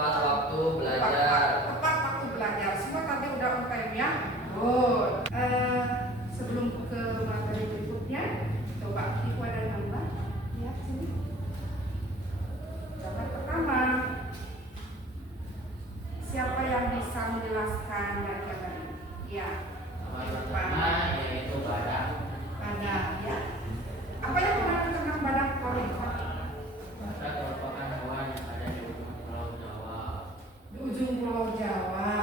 Tepat waktu belajar. Tepat waktu belajar. Semua tadi udah on time ya. Good. Sebelum ke materi berikutnya, coba Ibu ada gambar. Ya, sini. Gambar pertama. Siapa yang bisa menjelaskan yang gambar ini? Ya. Gambar pertama yaitu badak. Badak, ya. Apa yang menarik tentang badak oleh Badak merupakan hewan yang ada di ujung Pulau Jawa. di ujung Pulau Jawa.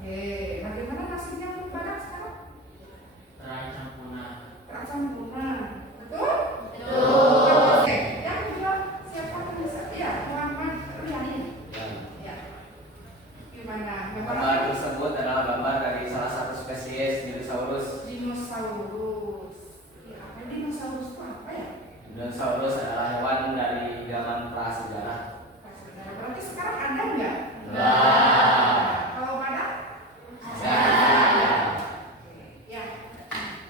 Oke, bagaimana nasibnya untuk badak sekarang? Terancam punah. Terancam punah. Betul? Betul. Oke, yang kedua siapa yang bisa? Ya, Muhammad Riani. Ya. Gimana? Gambar tersebut adalah gambar dari salah satu spesies dinosaurus. Dinosaurus. Ya, apa dinosaurus itu apa ya? Dinosaurus adalah hewan dari zaman prasejarah. Berarti sekarang ada nggak? Nah, Kalau badak? ada. Ya.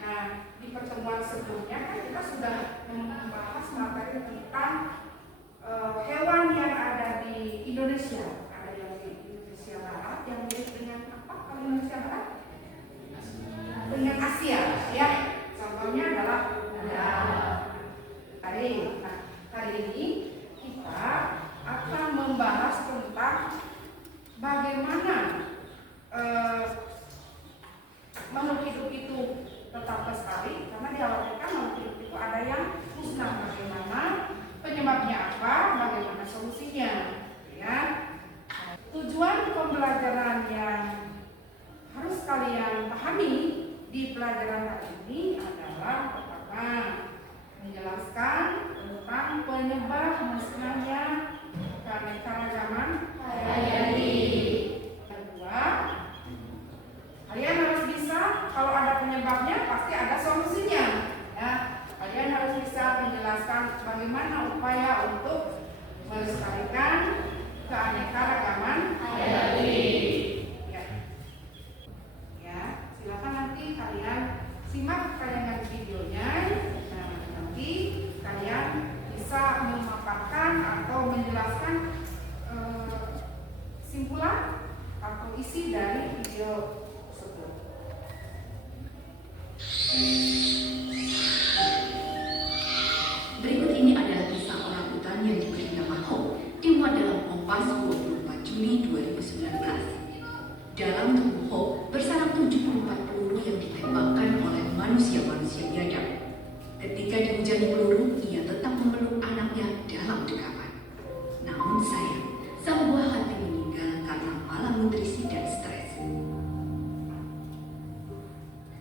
Nah, di pertemuan sebelumnya kan kita sudah membahas materi tentang hewan yang ada di Indonesia. Ada yang di Indonesia Barat, yang mirip dengan apa? Kalau Indonesia Barat? Dengan Asia, ya. Contohnya adalah kuda. Baik. Nah, hari ini kita akan membahas tentang bagaimana makhluk hidup itu tetap lestari, karena dikhawatirkan makhluk hidup itu ada yang musnah. Bagaimana penyebabnya apa, bagaimana solusinya, ya. Tujuan pembelajaran yang harus kalian pahami di pelajaran hari ini adalah pertama, menjelaskan tentang penyebab musnahnya keanekaragaman hayati. Kedua, kalian harus bisa, kalau ada penyebabnya pasti ada solusinya, ya. Kalian harus bisa menjelaskan bagaimana upaya untuk melestarikan keanekaragaman hayati. Ya, silakan nanti kalian simak tayangan videonya. Nah, nanti kalian bisa memaparkan atau menjelaskan simpulan atau isi dari video tersebut. Berikut ini adalah kisah orang utan yang diberi nama Hope, dimuat dalam Kompas 24 Juli 2019. Dalam tubuh Hope bersarang 74 peluru yang ditembakkan oleh manusia-manusia biadab. Ketika dihujani peluru, ia tetap memeluk anaknya dalam dekapan. Namun sayang, sang buah hati meninggal karena malnutrisi dan stres.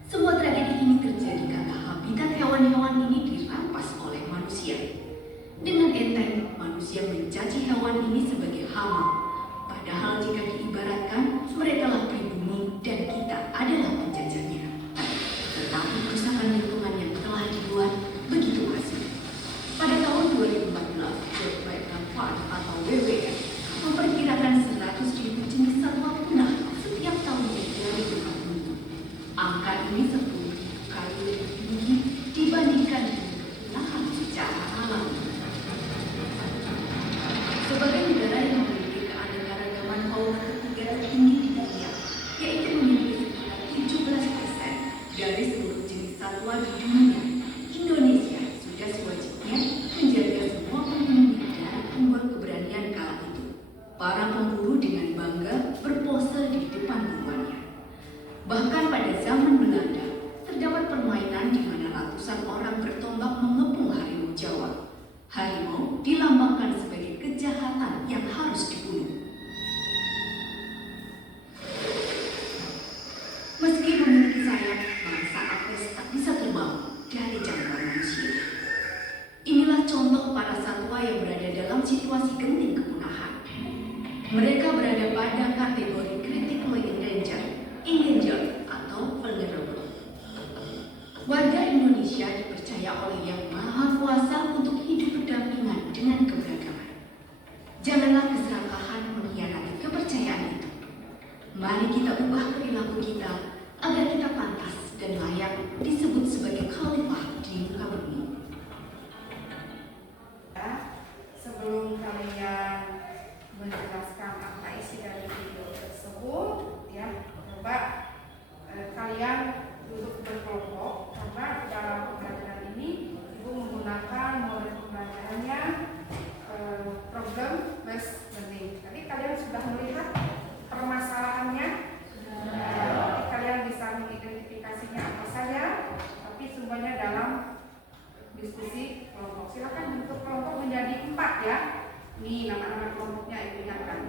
Semua tragedi ini terjadi karena habitat hewan-hewan ini dirampas oleh manusia. Dengan enteng, manusia mencaci hewan ini sebagai hama. Padahal jika diibaratkan, mereka lah pribumi dan kita adalah penjajahnya. Tetapi kerusakan lingkungan yang telah dibuat begitu masif. Pada tahun 2014, World Wildlife Fund atau WWF memperkirakan 100.000 jenis satwa punah setiap tahunnya dari muka bumi. Angka ini 10 kali lebih tinggi dibandingkan dengan kepunahan secara alam. Sebagai negara yang memiliki keanekaragaman fauna ketiga tertinggi di dunia, yaitu memiliki sekitar 17% dari seluruh jenis satwa di dunia, Indonesia sudah sewajibnya menjaga semua penghuninya dari pembuat keberanian kala itu. Para pemburu dengan bangga berpose di depan buruannya. Bahkan pada zaman Belanda, terdapat permainan di mana ratusan orang bertombak mengepung harimau Jawa. Harimau dilambangkan sebagai kejahatan yang harus dibunuh. Meski memiliki sayap, bangsa apes tak bisa terbang dari jangkauan manusia. Inilah contoh para satwa yang berada dalam situasi genting kepunahan. Mereka berada pada kategori critically endangered atau vulnerable. Warga Indonesia dipercaya oleh Yang Maha Kuasa untuk hidup berdampingan dengan keberagaman. Janganlah keserakahan mengkhianati kepercayaan itu. Mari kita ubah perilaku kita agar kita pantas dan layak disebut sebagai khalifah di muka bumi. Sebelum kalian menjelaskan plus learning. Tadi kalian sudah melihat permasalahannya. Nanti kalian bisa mengidentifikasinya apa saja, tapi semuanya dalam diskusi kelompok. Silakan bentuk kelompok menjadi 4 ya. Nih nama-nama kelompoknya ibu ingatkan.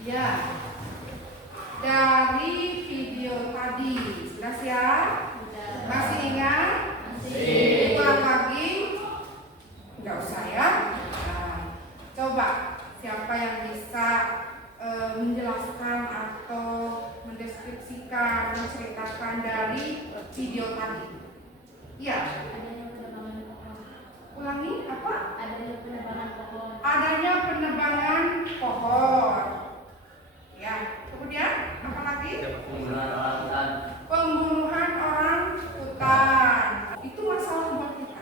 Ya, dari video tadi sudah siap? Masih ingat? Masih. Ulang lagi? Enggak usah ya. Nah, coba siapa yang bisa menjelaskan atau mendeskripsikan, menceritakan dari video tadi? Ya. Ulangi apa? Adanya penebangan pohon. Ya. Kemudian apa lagi? Pembunuhan orang hutan. Pembunuhan orang hutan. Itu masalah buat kita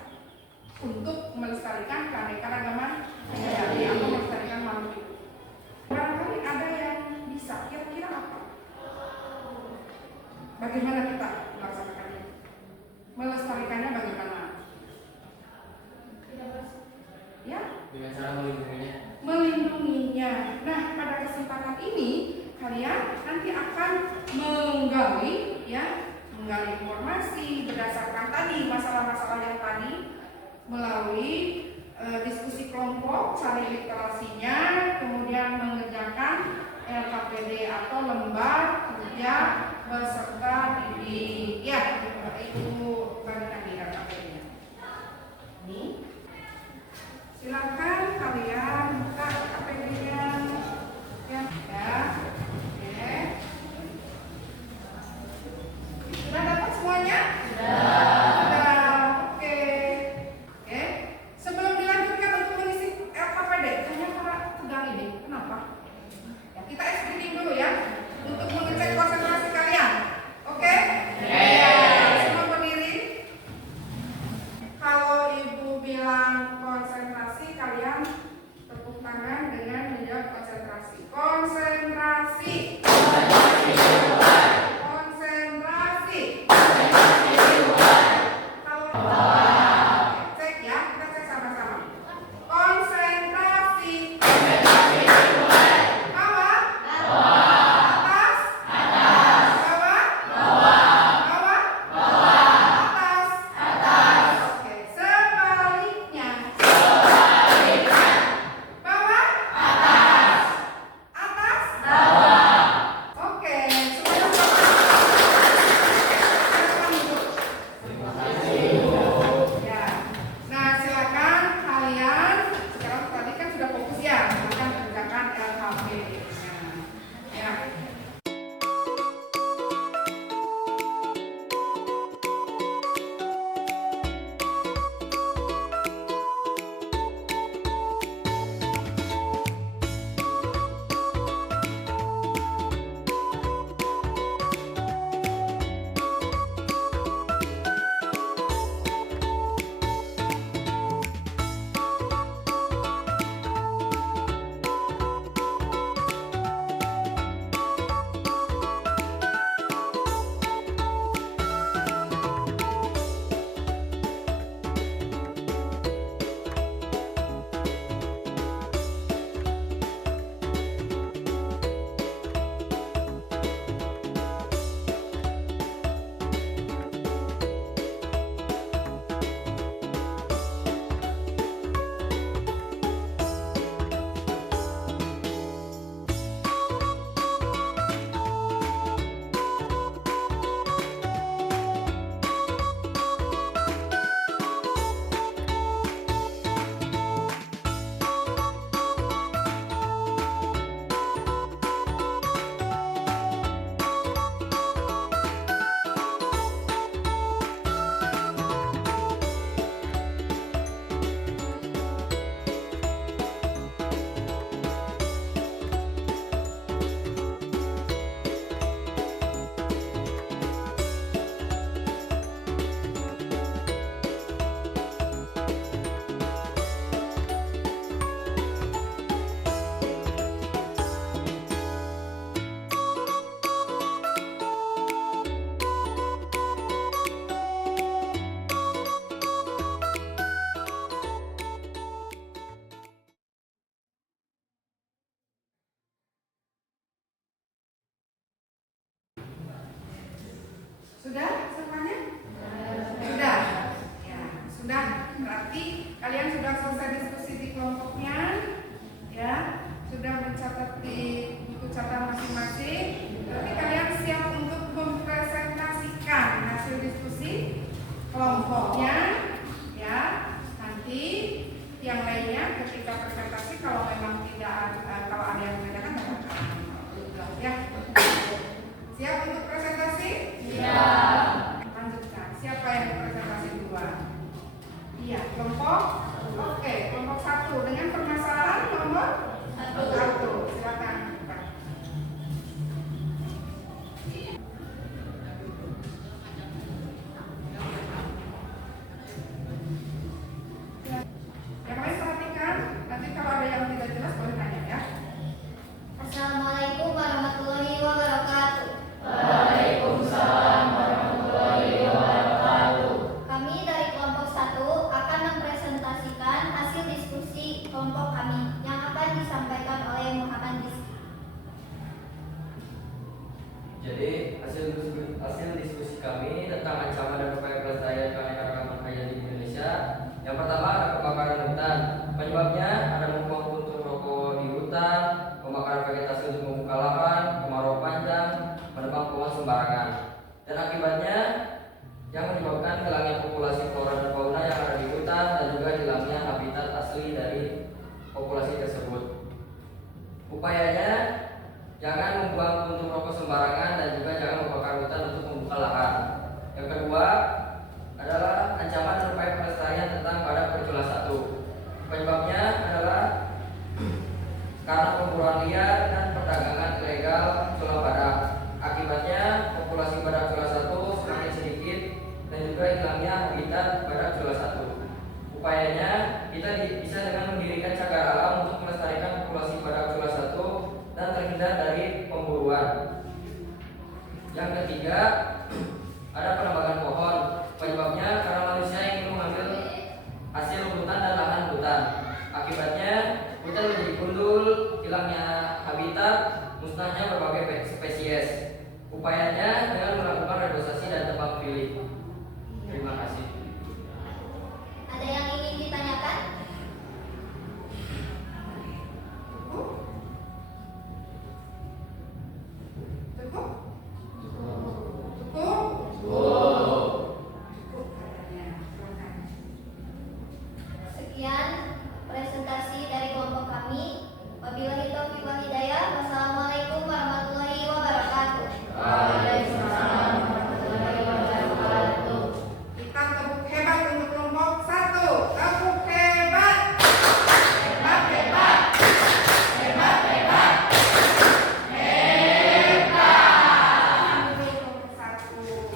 untuk melestarikan keanekaragaman hayati atau melestarikan makhluk hidup. Barangkali ada yang bisa, kira-kira apa? Bagaimana kita melaksanakannya? Melestarikannya bagaimana? Ya, Dengan cara melindunginya. melindunginya. Nah, pada kesempatan ini kalian nanti akan menggali informasi berdasarkan tadi masalah-masalah yang tadi melalui diskusi kelompok, cari literasinya, kemudian mengerjakan LKPD atau lembar kerja beserta didik. Ya, itu bagian di LKPD-nya. Ini silakan kalian buka LKPD-nya. Ya, oke. Sudah dapat semuanya? Sudah, oke. Oke. Sebelum dilanjutkan untuk mengisi LKPD, hanya para pegang ini. Kenapa? Ya, kita screening dulu ya untuk mengecek konsentrasi kalian. Oke? Semua berdiri. Kalau ibu bilang konsentrasi, kalian Sudah semuanya? Sudah. Ya, sudah. Berarti kalian sudah selesai diskusi di kelompoknya, ya. Sudah mencatat di buku catatan masing-masing. Berarti kalian siap untuk mempresentasikan hasil diskusi kelompoknya, ya. Nanti yang lainnya ketika presentasi kalau memang tidak kalau ada yang membedakan ya. Siap untuk presentasi? Iya. Lanjutkan. Siapa yang presentasi duluan? Iya, kelompok. Oke, kelompok 1 dengan permasalahan nomor 1. Silakan. Yang lain perhatikan, nanti kalau ada yang tidak jelas boleh tanya ya. Assalamualaikum warahmatullahi wabarakatuh. Waalaikumsalam warahmatullahi wabarakatuh. Kami dari kelompok 1 akan mempresentasikan hasil diskusi kelompok kami yang akan disampaikan oleh Muhammad Rizky. Jadi hasil diskusi kami tentang ancaman dan upaya pelestarian keanekaragaman hayati di Indonesia. Yang pertama ada kebakaran hutan. Penyebabnya ada membuang puntung rokok di hutan, pembakaran vegetasi untuk membuka lahan, kemarau panjang, menebang pohon sembarangan. Dan akibatnya yang menyebabkan hilangnya populasi flora dan fauna yang ada di hutan dan juga hilangnya habitat asli dari populasi tersebut. Upayanya jangan membuang puntung rokok sembarangan dan juga jangan membakar hutan untuk membuka lahan. Yang kedua adalah ancaman dan upaya pelestarian tentang badak bercula 1. Penyebabnya adalah karena pemburuan liar dan perdagangan ilegal cula badak. Akibatnya populasi badak cula 1 semakin sedikit dan juga hilangnya habitat badak cula 1. Upayanya kita bisa dengan mendirikan cagar alam untuk melestarikan populasi badak cula 1 dan terhindar dari pemburuan. Yang ketiga ada penebangan pohon. Penyebabnya karena manusia ingin mengambil hasil hutan dan lahan hutan. Akibatnya hutan menjadi gundul, hilangnya habitat, musnahnya berbagai spesies. Upayanya dengan melakukan reforestasi dan tebang pilih. Terima kasih. Ada yang ingin ditanyakan? Cukup? Sekian presentasi dari kelompok kami. Wabillahi taufiq wal hidayah. Wassalamualaikum warahmatullahi wabarakatuh. Waalaikumsalam warahmatullahi wabarakatuh. Kita tepuk hebat untuk kelompok 1. Tepuk hebat. Hebat, hebat. Hebat, hebat. Hebat. Untuk kelompok 1.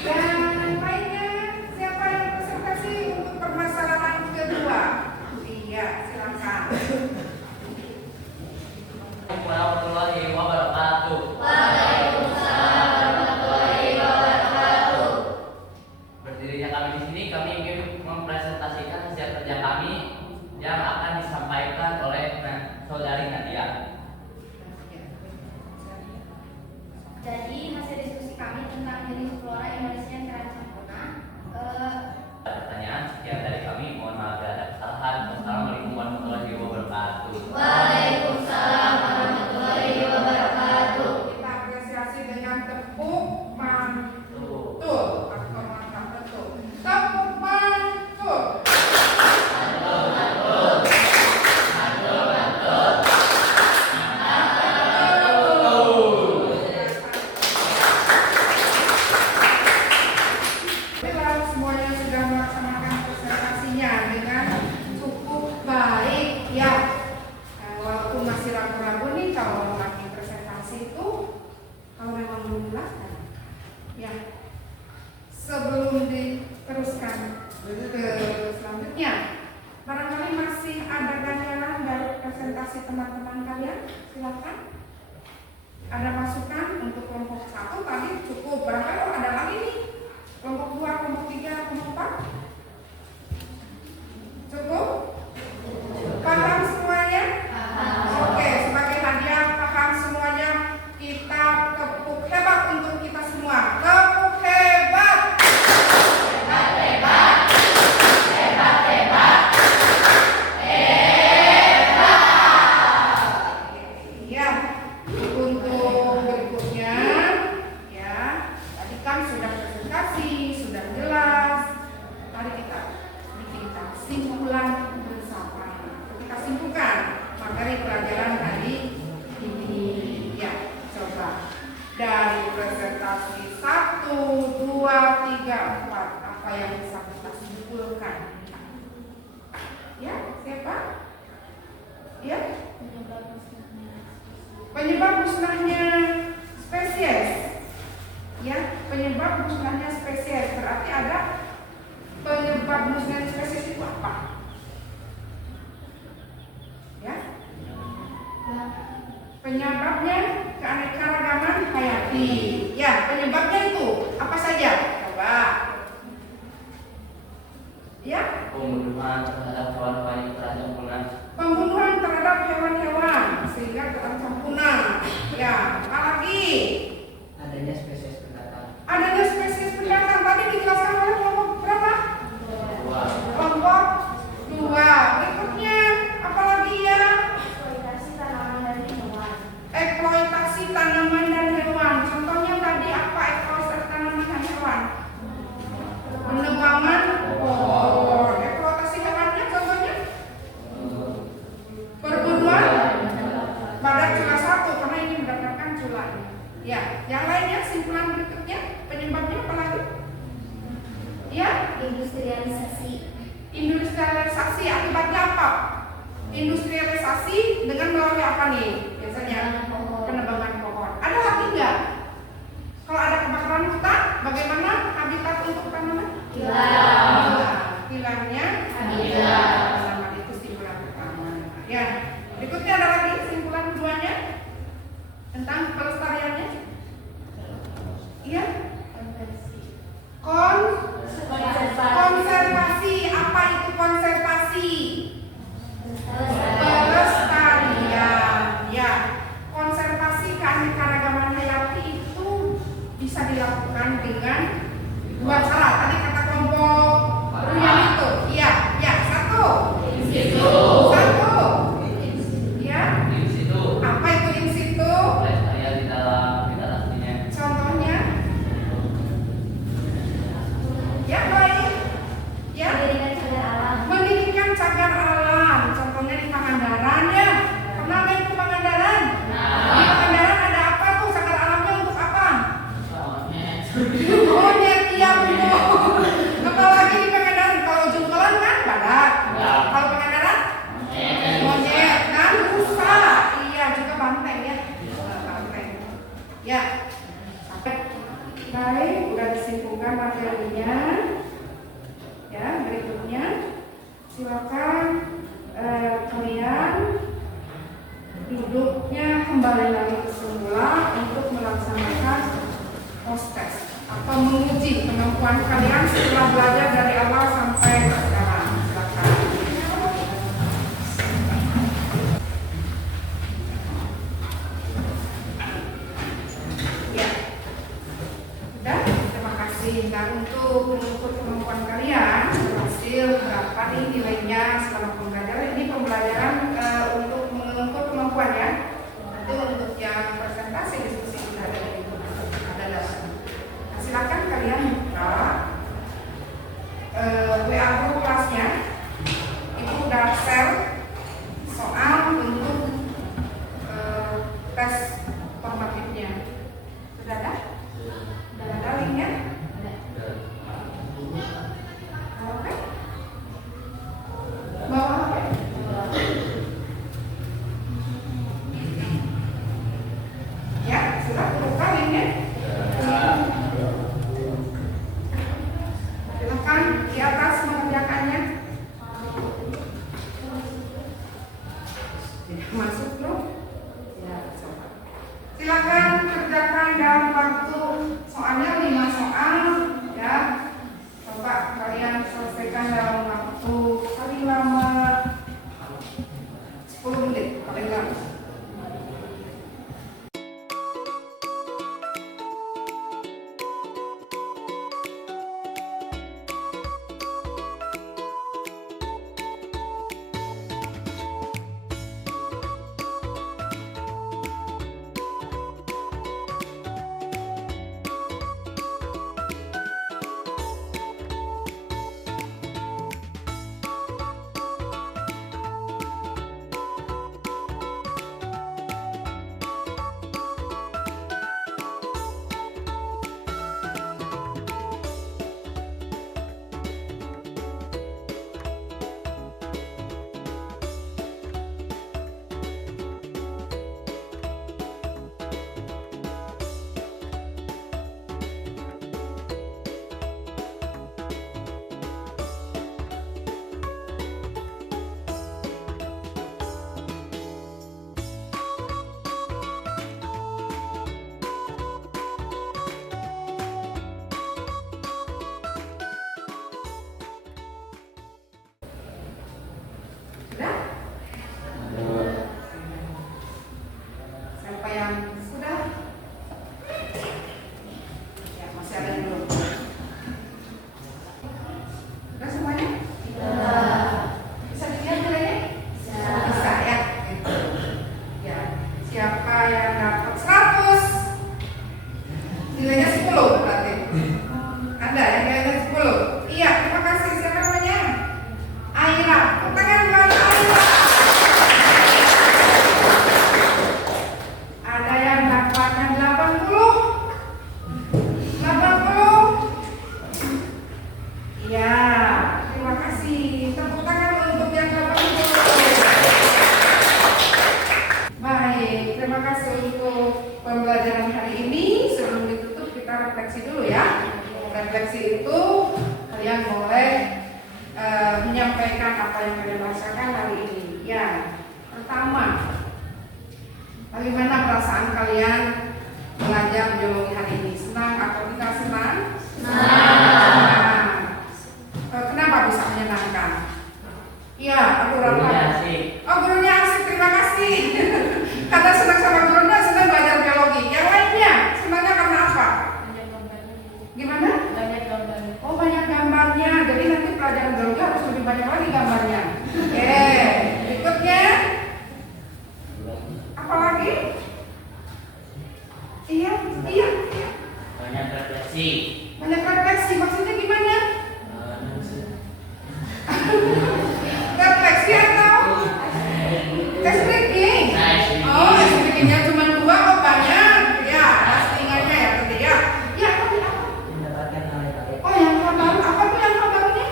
Dan lainnya, siapa yang presentasi untuk permasalahan kedua? Iya, silakan. Warahmatullahi wabarakatuh. Waalaikumsalam warahmatullahi wabarakatuh. Berdirinya kami di sini, kami ingin mempresentasikan hasil kerja kami yang akan disampaikan oleh saudari Nadia. Jadi hasil diskusi kami tentang jenis flora Indonesia yang terancam punah. Pertanyaan sekian dari kami, mohon maaf bila ada kesalahan. Wassalamualaikum warahmatullahi wabarakatuh. Waalaikumsalam warahmatullahi wabarakatuh. Kita apresiasi dengan tepuk mantul atau mantap betul. Tepuk mantul. Inilah semuanya sudah melaksanakan presentasinya dengan cukup baik ya. Walaupun masih ragu-ragu nih kalau lagi presentasi itu kalau memang belum jelas kan? Ya. Sebelum diteruskan ke selanjutnya, barangkali masih ada ganjalan dari presentasi teman-teman kalian. Silakan. Ada masukan untuk kelompok 1 tadi cukup. Barangkali ada lagi nih. Kelompok 2, kelompok 3, kelompok 4. Cukup? Paham semuanya? Oke, sebagai hadiah paham semuanya. Penyebab musnahnya spesies. Ya, penyebab musnahnya spesies berarti ada penyebab musnahnya spesies itu apa? Ya, penyebabnya keanekaragaman hayati. Ya, penyebabnya itu apa saja? Coba. Ya, Pembunuhan terhadap hewan-hewan yang terancam punah. pembunuhan terhadap hewan-hewan sehingga terancam punah. Ya, apalagi Adanya spesies pendatang. adanya spesies pendatang tadi dijelaskan oleh kelompok berapa? Dua. Kelompok 2. Berikutnya apalagi ya? Eksploitasi tanaman dan hewan. Eksploitasi tanaman dan hewan. Contohnya tadi apa eksploitasi tanaman dan hewan? Penebangan pohon. Eksploitasi hewannya contohnya perburuan pada cula 1 karena ini berdasarkan cula. Ya, yang lainnya simpulan berikutnya penyebabnya apa lagi? Ya, Industrialisasi. industrialisasi akibatnya apa? Industrialisasi dengan melalui apa nih? Biasanya penebangan pohon. Ada lagi nggak? Kalau ada kebakaran hutan, bagaimana habitat untuk tanaman? Hilang. Hilangnya Hilang. tanaman itu simpulan pertama. Ya, berikutnya ada lagi simpulan keduanya tentang pelestariannya. Iya, konservasi. Apa itu konservasi? Pelestarian. Ya, konservasi keanekaragaman hayati itu bisa dilakukan dengan dua cara. Tadi kata kelompok Ruyan itu. Iya, ya, satu. Satu. Ya, Di situ apa itu in situ? pelestarian di dalam habitat aslinya. Contohnya? Ya, baik. Ya, Mendirikan cagar alam. mendirikan cagar alam. Contohnya di Pangandaran ya. Pernah main ke Pangandaran? Di Pangandaran ada apa tuh cagar alamnya untuk apa? Monyet, iya betul. Apalagi di Pangandaran kalau jungkelan kan badak. Kalau Pangandaran monyet kan rusa. Iya juga banteng ya. Banteng. Ya. Sampai baik, udah disimpulkan materinya. Ya, berikutnya silakan kalian duduknya kembali lagi ke semula untuk melaksanakan post-test atau menguji kemampuan kalian setelah belajar dari awal sampai sekarang. Silakan. Ya, udah. Terima kasih. Dan untuk mengukur kemampuan kalian berhasil berapa nih nilainya selama pembelajaran? Ini pembelajaran untuk mengukur kemampuan ya. Nanti untuk yang presentasi diskusi sudah ada di ada dasar. Nah, silakan kalian buka WA group kelasnya. Itu udah share soal untuk tes formatifnya. Sudah ada? Sudah ada linknya? Oke. Bawa HP? Ya, sudah buka linknya. Silakan di atas mengerjakannya. Tidak masuk belum? Ya, coba. Silakan kerjakan dalam waktu soalnya 5 soal ya. Coba kalian selesaikan dalam waktu paling lama 10 menit paling lama. Sudah? Siapa yang sudah? Ya, masih ada yang belum. Sudah semuanya? Bisa dilihat nilainya? Bisa ya. Ya. Siapa yang dapat 100? Nilainya 10 berarti. Ada yang nilainya 10? Iya, terima kasih. Siapa namanya? Aira. Tangan buat Aira. Ada yang dapatnya 80? 80? Iya, terima kasih. Tepuk tangan untuk yang 80. Baik, terima kasih untuk pembelajaran hari ini. Sebelum ditutup kita refleksi dulu ya. Refleksi itu kalian boleh menyampaikan apa yang kalian rasakan hari ini. Ya, pertama, bagaimana perasaan kalian belajar biologi hari ini? Senang atau tidak senang? Senang. Kenapa bisa menyenangkan? Iya, aku Gurunya rasa. asik. Oh, gurunya asik, terima kasih. Karena senang sama gurunya, senang belajar biologi. Yang lainnya, senangnya karena apa? Gimana? Oh, banyak gambarnya. Jadi nanti pelajaran biologi harus lebih banyak lagi gambarnya. Oke, berikutnya. Apa lagi? Iya. Banyak refleksi. Banyak refleksi, maksudnya gimana? Refleksi atau test breaking? Oh, test breakingnya cuma 2, oh banyak. Ya, postingannya ya tadi ya. Ya, apa? Mendapatkan nilai baik. Oh, yang baru. Apa tuh yang barunya?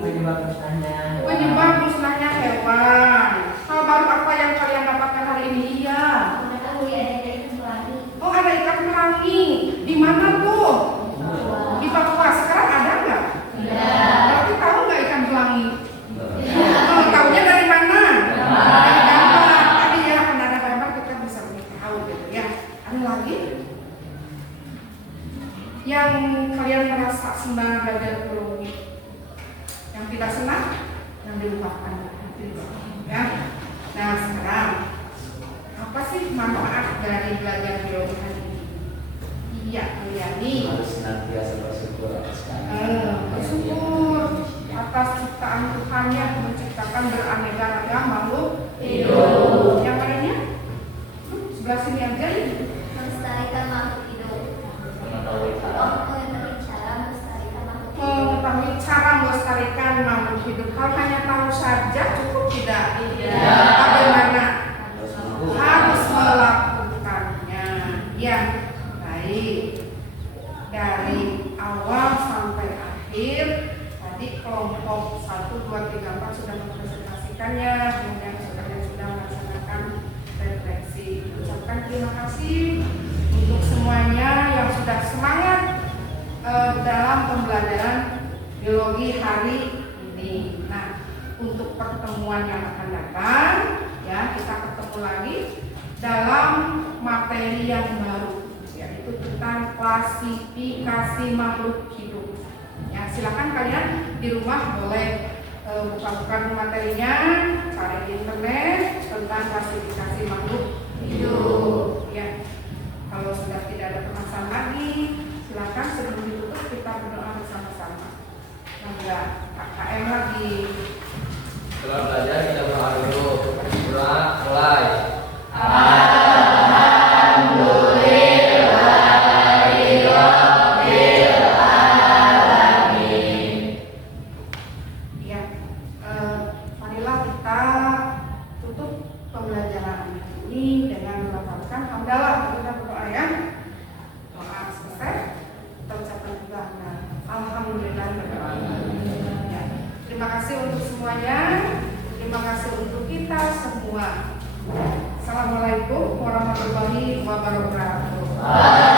Penyebab musnahnya Penyebab musnahnya hewan. Hal baru apa yang kalian dapatkan hari ini? Iya. Mengetahui adanya ikan pelangi. Oh, ada ikan pelangi. Di mana tuh? Di Papua. Sekarang ada nggak? Berarti tahu nggak ikan pelangi? Oh, tahunya dari mana? Dari gambar. Tadi ya, karena ada gambar kita bisa tahu gitu ya. Ada lagi? Yang kalian merasa senang belajar biologi? Yang tidak senang? Yang dilupakan. Ya. Nah, sekarang apa sih manfaat dari belajar biologi hari ini? Iya, Mulyani. Harus senantiasa bersyukur atas Bersyukur atas ciptaan Tuhan yang menciptakan beraneka ragam makhluk hidup. Yang lainnya? Sebelah sini aja. Melestarikan makhluk hidup. mengetahui cara. Mengetahui cara melestarikan makhluk Mengetahui cara melestarikan makhluk hidup. hidup. Kalau hanya tahu saja cukup tidak? Bagaimana? Harus melakukannya. Ya, baik. Dari awal sampai akhir tadi kelompok 1, 2, 3, 4 sudah mempresentasikannya, kemudian sudah melaksanakan refleksi. Ucapkan terima kasih untuk semuanya yang sudah semangat dalam pembelajaran biologi hari ini. Nah, untuk pertemuan yang akan datang ya, kita ketemu lagi dalam materi yang baru, yaitu tentang klasifikasi makhluk hidup. Ya, silakan kalian di rumah boleh buka-buka materinya, cari di internet tentang klasifikasi makhluk hidup. Ya, kalau sudah tidak ada permasalahan lagi, silakan sebelum ditutup kita berdoa bersama-sama. Nah, KKM lagi. Setelah belajar kita berdoa dulu. Doa mulai. Ya, marilah kita tutup pembelajaran ini dengan melafalkan hamdalah. Kita berdoa ya. Doa selesai. Kita ucapkan juga alhamdulillah. Ya. Terima kasih untuk semuanya. Terima kasih untuk kita semua. Assalamualaikum warahmatullahi wabarakatuh.